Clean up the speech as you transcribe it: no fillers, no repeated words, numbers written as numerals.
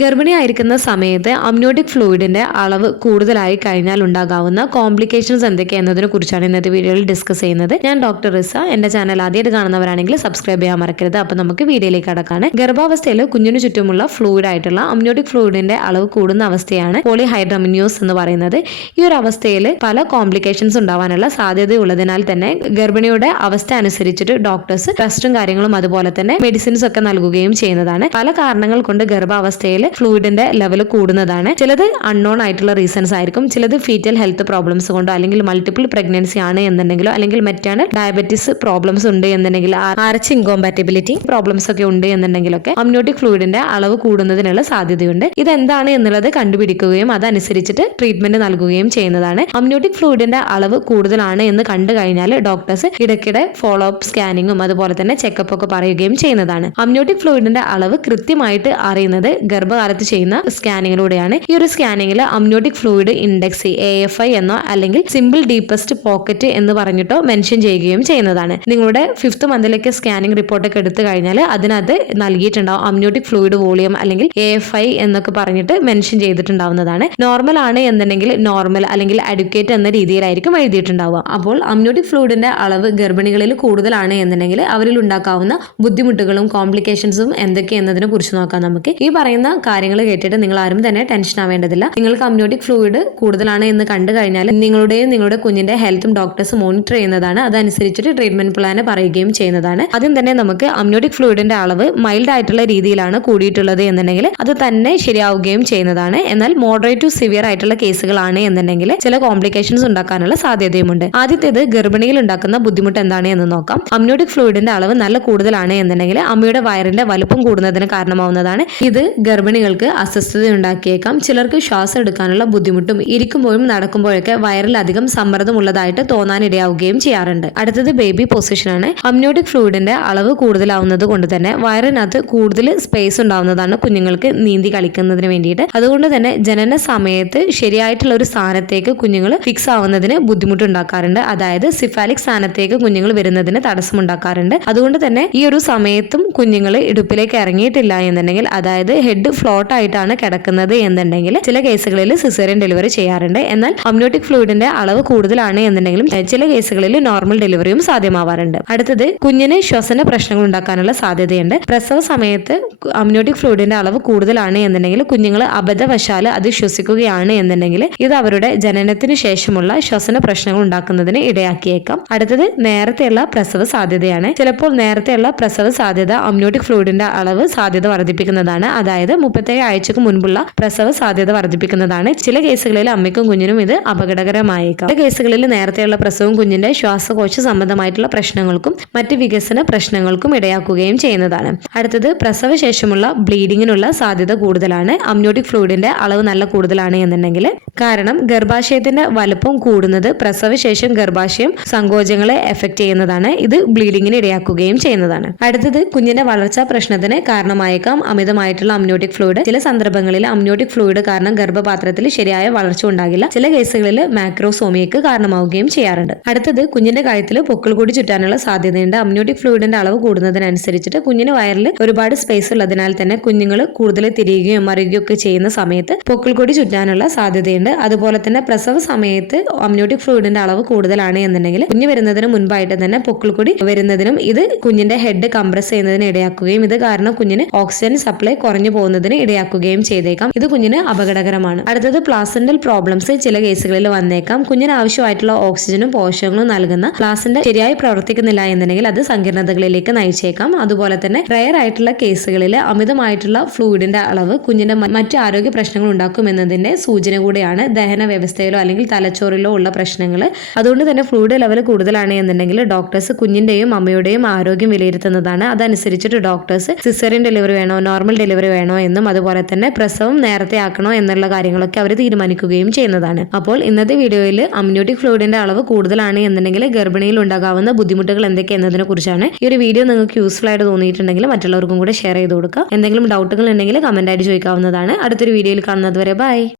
ഗർഭിണിയായിരിക്കുന്ന സമയത്ത് അമ്നിയോട്ടിക് ഫ്ലൂയിഡിന്റെ അളവ് കൂടുതലായി കഴിഞ്ഞാൽ ഉണ്ടാകാവുന്ന കോംപ്ലിക്കേഷൻസ് എന്തൊക്കെയെന്നതിനെ കുറിച്ചാണ് ഇന്നത്തെ വീഡിയോയിൽ ഡിസ്കസ് ചെയ്യുന്നത്. ഞാൻ ഡോക്ടർ റിസ. എന്റെ ചാനൽ ആദ്യമായിട്ട് കാണുന്നവരാണെങ്കിൽ സബ്സ്ക്രൈബ് ചെയ്യാൻ മറക്കരുത്. അപ്പൊ നമുക്ക് വീഡിയോയിലേക്ക് കടക്കാണ്. ഗർഭാവസ്ഥയിൽ കുഞ്ഞിനു ചുറ്റുമുള്ള ഫ്ലൂയിഡ് ആയിട്ടുള്ള അമ്നിയോട്ടിക് ഫ്ലൂയിഡിന്റെ അളവ് കൂടുന്ന അവസ്ഥയാണ് പോളിഹൈഡ്രമിനിയോസ് എന്ന് പറയുന്നത്. ഈ ഒരു അവസ്ഥയിൽ പല കോംപ്ലിക്കേഷൻസ് ഉണ്ടാവാനുള്ള സാധ്യതയുള്ളതിനാൽ തന്നെ ഗർഭിണിയുടെ അവസ്ഥ അനുസരിച്ചിട്ട് ഡോക്ടേഴ്സ് ടെസ്റ്റും കാര്യങ്ങളും അതുപോലെ തന്നെ മെഡിസിൻസ് ഒക്കെ നൽകുകയും ചെയ്യുന്നതാണ്. പല കാരണങ്ങൾ കൊണ്ട് ഗർഭാവസ്ഥയിൽ ഫ്ലൂയിഡിന്റെ ലെവൽ കൂടുന്നതാണ്. ചിലത് അൺനോൺ ആയിട്ടുള്ള റീസൺസ് ആയിരിക്കും. ചിലത് ഫീറ്റൽ ഹെൽത്ത് പ്രോബ്ലംസ് കൊണ്ടോ അല്ലെങ്കിൽ മൾട്ടിപ്പിൾ പ്രഗ്നൻസി ആണ് എന്നുണ്ടെങ്കിലോ അല്ലെങ്കിൽ മെറ്റേണൽ ഡയബറ്റീസ് പ്രോബ്ലംസ് ഉണ്ട് എന്നുണ്ടെങ്കിൽ ആർച്ച് ഇൻകോമ്പാറ്റബിലിറ്റി പ്രോബ്ലംസ് ഒക്കെ ഉണ്ട് എന്നുണ്ടെങ്കിലൊക്കെ അമ്നിയോട്ടിക് ഫ്ലൂയിഡിന്റെ അളവ് കൂടുന്നതിനുള്ള സാധ്യതയുണ്ട്. ഇതെന്താണ് എന്നുള്ളത് കണ്ടുപിടിക്കുകയും അതനുസരിച്ചിട്ട് ട്രീറ്റ്മെന്റ് നൽകുകയും ചെയ്യുന്നതാണ്. അമ്നിയോട്ടിക് ഫ്ലൂയിഡിന്റെ അളവ് കൂടുതലാണ് എന്ന് കണ്ടു കഴിഞ്ഞാൽ ഡോക്ടേഴ്സ് ഇടയ്ക്കിടെ ഫോളോ അപ്പ് സ്കാനിങ്ങും അതുപോലെ തന്നെ ചെക്കപ്പ് ഒക്കെ പറയുകയും ചെയ്യുന്നതാണ്. അമ്നിയോട്ടിക് ഫ്ലൂയിഡിന്റെ അളവ് കൃത്യമായിട്ട് അറിയുന്നത് ഗർഭകാലത്ത് ചെയ്യുന്ന സ്കാനിങ്ങിലൂടെയാണ്. ഈ ഒരു സ്കാനിങ്ങിൽ അമ്നിയോട്ടിക് ഫ്ലൂയിഡ് ഇൻഡെക്സ് AFI എന്നോ അല്ലെങ്കിൽ സിമ്പിൾ ഡീപ്പസ്റ്റ് പോക്കറ്റ് എന്ന് പറഞ്ഞിട്ടോ മെൻഷൻ ചെയ്യുകയും ചെയ്യുന്നതാണ്. നിങ്ങളുടെ 5th മന്തിലേക്ക് സ്കാനിങ് റിപ്പോർട്ടൊക്കെ എടുത്തു കഴിഞ്ഞാൽ അതിനകത്ത് നൽകിയിട്ടുണ്ടാവും അമ്നിയോട്ടിക് ഫ്ലൂയിഡ് വോളിയം അല്ലെങ്കിൽ AFI എന്നൊക്കെ പറഞ്ഞിട്ട് മെൻഷൻ ചെയ്തിട്ടുണ്ടാവുന്നതാണ്. നോർമൽ ആണ് എന്നുണ്ടെങ്കിൽ നോർമൽ അല്ലെങ്കിൽ അഡ്വക്കേറ്റ് എന്ന രീതിയിലായിരിക്കും എഴുതിയിട്ടുണ്ടാവുക. അപ്പോൾ അമ്നിയോട്ടിക് ഫ്ലൂയിഡിന്റെ അളവ് ഗർഭിണികളിൽ കൂടുതലാണ് എന്നുണ്ടെങ്കിൽ അവരിൽ ഉണ്ടാക്കാവുന്ന ബുദ്ധിമുട്ടുകളും കോംപ്ലിക്കേഷൻസും എന്തൊക്കെയെന്നതിനെ കുറിച്ച് നോക്കാം. നമുക്ക് ഈ പറയുന്ന കാര്യങ്ങൾ കേട്ടിട്ട് നിങ്ങൾ ആരും തന്നെ ടെൻഷൻ ആവേണ്ടതില്ല. നിങ്ങൾക്ക് അമ്നിയോട്ടിക് ഫ്ലൂയിഡ് കൂടുതലാണ് എന്ന് കണ്ടു കഴിഞ്ഞാൽ നിങ്ങളുടെ കുഞ്ഞിന്റെ ഹെൽത്തും ഡോക്ടേഴ്സ് മോണിറ്റർ ചെയ്യുന്നതാണ്. അതനുസരിച്ചിട്ട് ട്രീറ്റ്മെന്റ് പ്ലാൻ പറയുകയും ചെയ്യുന്നതാണ്. ആദ്യം തന്നെ നമുക്ക് അമ്നിയോട്ടിക് ഫ്ലൂയിഡിന്റെ അളവ് മൈൽഡ് ആയിട്ടുള്ള രീതിയിലാണ് കൂടിയിട്ടുള്ളത് എന്നുണ്ടെങ്കിൽ അത് തന്നെ ശരിയാവുകയും ചെയ്യുന്നതാണ്. എന്നാൽ മോഡറേറ്റ് ടു സിവിയർ ആയിട്ടുള്ള കേസുകളാണ് എന്നുണ്ടെങ്കിൽ ചില കോംപ്ലിക്കേഷൻസ് ഉണ്ടാക്കാനുള്ള സാധ്യതയുമുണ്ട്. ആദ്യത്തേത് ഗർഭിണിയിൽ ഉണ്ടാക്കുന്ന ബുദ്ധിമുട്ട് എന്താണ് എന്ന് നോക്കാം. അമ്നിയോട്ടിക് ഫ്ലൂയിഡിന്റെ അളവ് നല്ല കൂടുതലാണ് എന്നുണ്ടെങ്കിൽ അമ്മയുടെ വയറിന്റെ വലുപ്പം കൂടുന്നതിന് കാരണമാവുന്നതാണ്. ഇത് ഗർഭിണികൾക്ക് അസ്വസ്ഥത ഉണ്ടാക്കിയേക്കാം. ചിലർക്ക് ശ്വാസം എടുക്കാനുള്ള ബുദ്ധിമുട്ടും ഇരിക്കുമ്പോഴും നടക്കുമ്പോഴൊക്കെ വയറിൽ അധികം സമ്മർദ്ദമുള്ളതായിട്ട് തോന്നാനിടയാവുകയും ചെയ്യാറുണ്ട്. അടുത്തത് ബേബി പൊസിഷൻ ആണ്. അമ്നിയോട്ടിക് ഫ്ലൂയിഡിന്റെ അളവ് കൂടുതലാവുന്നത് കൊണ്ട് തന്നെ വയറിനകത്ത് കൂടുതൽ സ്പേസ് ഉണ്ടാവുന്നതാണ് കുഞ്ഞുങ്ങൾക്ക് നീന്തി കളിക്കുന്നതിന് വേണ്ടിയിട്ട്. അതുകൊണ്ട് തന്നെ ജനന സമയത്ത് ശരിയായിട്ടുള്ള ഒരു സ്ഥാനത്തേക്ക് കുഞ്ഞുങ്ങൾ ഫിക്സ് ആവുന്നതിന് ബുദ്ധിമുട്ടുണ്ടാക്കാറുണ്ട്. അതായത് സിഫാലിക് സ്ഥാനത്തേക്ക് കുഞ്ഞുങ്ങൾ വരുന്നതിന് തടസ്സമുണ്ടാക്കാറുണ്ട്. അതുകൊണ്ട് തന്നെ ഈ ഒരു സമയത്തും കുഞ്ഞുങ്ങൾ ഇടുപ്പിലേക്ക് ഇറങ്ങിയിട്ടില്ല എന്നുണ്ടെങ്കിൽ അതായത് ഹെഡ് ഫ്ലോട്ട് ആയിട്ടാണ് കിടക്കുന്നത് എന്നുണ്ടെങ്കിൽ ചില കേസുകളിൽ സിസേറിയൻ ഡെലിവറി ചെയ്യാറുണ്ട്. എന്നാൽ അമ്നിയോട്ടിക് ഫ്ലൂയിഡിന്റെ അളവ് കൂടുതലാണ് എന്നുണ്ടെങ്കിലും ചില കേസുകളിൽ നോർമൽ ഡെലിവറിയും സാധ്യമാവാറുണ്ട്. അടുത്തത് കുഞ്ഞിന് ശ്വസന പ്രശ്നങ്ങൾ ഉണ്ടാക്കാനുള്ള സാധ്യതയുണ്ട്. പ്രസവ സമയത്ത് അമ്നിയോട്ടിക് ഫ്ലൂയിഡിന്റെ അളവ് കൂടുതലാണ് എന്നുണ്ടെങ്കിൽ കുഞ്ഞുങ്ങൾ അബദ്ധവശാൽ അത് ശ്വസിക്കുകയാണ് എന്നുണ്ടെങ്കിൽ ഇത് അവരുടെ ജനനത്തിന് ശേഷമുള്ള ശ്വസന പ്രശ്നങ്ങൾ ഉണ്ടാക്കുന്നതിന് ഇടയാക്കിയേക്കാം. അടുത്തത് നേരത്തെയുള്ള പ്രസവ സാധ്യതയാണ്. ചിലപ്പോൾ നേരത്തെയുള്ള പ്രസവ സാധ്യത അമ്നിയോട്ടിക് ഫ്ലൂയിഡിന്റെ അളവ് സാധ്യത വർദ്ധിപ്പിക്കുന്നതാണ്. അതായത് 37 ആഴ്ചക്ക് മുൻപുള്ള പ്രസവ സാധ്യത വർദ്ധിപ്പിക്കുന്നതാണ്. ചില കേസുകളിൽ അമ്മയ്ക്കും കുഞ്ഞിനും ഇത് അപകടകരമായേക്കാം. ചില കേസുകളിൽ നേരത്തെയുള്ള പ്രസവം കുഞ്ഞിന്റെ ശ്വാസകോശ സംബന്ധമായിട്ടുള്ള പ്രശ്നങ്ങൾക്കും മറ്റ് വികസന പ്രശ്നങ്ങൾക്കും ഇടയാക്കുകയും ചെയ്യുന്നതാണ്. അടുത്തത് പ്രസവശേഷമുള്ള ബ്ലീഡിങ്ങിനുള്ള സാധ്യത കൂടുതലാണ് അമ്നിയോട്ടിക് ഫ്ലൂയിഡിന്റെ അളവ് നല്ല കൂടുതലാണ് എന്നുണ്ടെങ്കിൽ. കാരണം ഗർഭാശയത്തിന്റെ വലുപ്പം കൂടുന്നത് പ്രസവശേഷം ഗർഭാശയം സങ്കോചങ്ങളെ എഫക്ട് ചെയ്യുന്നതാണ്. ഇത് ബ്ലീഡിങ്ങിന് ഇടയാക്കുകയും ചെയ്യുന്നതാണ്. അടുത്തത് കുഞ്ഞിന്റെ വളർച്ചാ പ്രശ്നത്തിന് കാരണമായേക്കാം അമിതമായിട്ടുള്ള അമ്നിയോട്ടിക് ഫ്ലൂയിഡ്. ചില സന്ദർഭങ്ങളിൽ അമ്നിയോട്ടിക് ഫ്ലൂയിഡ് കാരണം ഗർഭപാത്രത്തിൽ ശരിയായ വളർച്ച ഉണ്ടാകില്ല. ചില കേസുകളിൽ മാക്രോസോമിയക്ക് കാരണമാവുകയും ചെയ്യാറുണ്ട്. അടുത്തത് കുഞ്ഞിന്റെ കഴുത്തിൽ പൊക്കിൾ കൂടി ചുറ്റാനുള്ള സാധ്യതയുണ്ട്. അമ്നിയോട്ടിക് ഫ്ലൂയിഡിന്റെ അളവ് കൂടുന്നതിനനുസരിച്ചിട്ട് കുഞ്ഞിന് വയറിൽ ഒരുപാട് സ്പേസ് ഉള്ളതിനാൽ തന്നെ കുഞ്ഞുങ്ങൾ കൂടുതൽ തിരിയുകയും മറിയുകയും ഒക്കെ ചെയ്യുന്ന സമയത്ത് പൊക്കിൾ കൂടി ചുറ്റാനുള്ള സാധ്യതയുണ്ട്. അതുപോലെ തന്നെ പ്രസവ സമയത്ത് അമ്നിയോട്ടിക് ഫ്ലൂയിഡിന്റെ അളവ് കൂടുതലാണ് എന്നുണ്ടെങ്കിൽ കുഞ്ഞ് വരുന്നതിന് മുൻപായിട്ട് തന്നെ പൊക്കിൾ കൂടി വരുന്നതിനും ഇത് കുഞ്ഞിന്റെ ഹെഡ് കംപ്രസ് ചെയ്യുന്നതിന് ഇടയാക്കുകയും ഇത് കാരണം കുഞ്ഞിന് ഓക്സിജൻ സപ്ലൈ കുറഞ്ഞു പോകുന്നതിന് ഇടയാക്കുകയും ചെയ്തേക്കാം. ഇത് കുഞ്ഞിന് അപകടകരമാണ്. അടുത്തത് പ്ലാസന്റൽ പ്രോബ്ലംസ് ചില കേസുകളിൽ വന്നേക്കാം. കുഞ്ഞിന് ആവശ്യമായിട്ടുള്ള ഓക്സിജനും പോഷകങ്ങളും നൽകുന്ന പ്ലാസന്റ ശരിയായി പ്രവർത്തിക്കുന്നില്ല എന്നുണ്ടെങ്കിൽ അത് സങ്കീർണതകളിലേക്ക് നയിച്ചേക്കാം. അതുപോലെ തന്നെ റയർ ആയിട്ടുള്ള കേസുകളിൽ അമിതമായിട്ടുള്ള ഫ്ലൂയിഡിന്റെ അളവ് കുഞ്ഞിന്റെ മറ്റ് ആരോഗ്യ പ്രശ്നങ്ങൾ ഉണ്ടാക്കുമെന്നതിന്റെ സൂചന കൂടെയാണ് ദഹന വ്യവസ്ഥയിലോ അല്ലെങ്കിൽ തലച്ചോറിലോ ഉള്ള പ്രശ്നങ്ങൾ. അതുകൊണ്ട് തന്നെ ഫ്ലൂയിഡ് ലെവൽ കൂടുതലാണ് എന്നുണ്ടെങ്കിൽ ഡോക്ടേഴ്സ് കുഞ്ഞിന്റെയും അമ്മയുടെയും ആരോഗ്യം വിലയിരുത്തുന്നതാണ്. അതനുസരിച്ചിട്ട് ഡോക്ടേഴ്സ് സിസേറിയൻ ഡെലിവറി വേണോ നോർമൽ ഡെലിവറി വേണോ എന്നും അതുപോലെ തന്നെ പ്രസവം നേരത്തെ ആക്കണോ എന്നുള്ള കാര്യങ്ങളൊക്കെ അവർ തീരുമാനിക്കുകയും ചെയ്യുന്നതാണ്. അപ്പോൾ ഇന്നത്തെ വീഡിയോയിൽ അമ്നിയോട്ടിക് ഫ്ലൂയിഡിന്റെ അളവ് കൂടുതലാണ് എന്നുണ്ടെങ്കിൽ ഗർഭിണിയിൽ ഉണ്ടാകാവുന്ന ബുദ്ധിമുട്ടുകൾ എന്തൊക്കെയെന്നതിനെ കുറിച്ചാണ്. ഈ ഒരു വീഡിയോ നിങ്ങൾക്ക് യൂസ്ഫുൾ ആയിട്ട് തോന്നിയിട്ടുണ്ടെങ്കിൽ മറ്റുള്ളവർക്കും കൂടെ ഷെയർ ചെയ്ത് കൊടുക്കുക. എന്തെങ്കിലും ഡൗട്ടുകൾ ഉണ്ടെങ്കിൽ കമന്റ് ആയിട്ട് ചോദിക്കാവുന്നതാണ്. അടുത്തൊരു വീഡിയോയിൽ കാണുന്നത് വരെ ബൈ.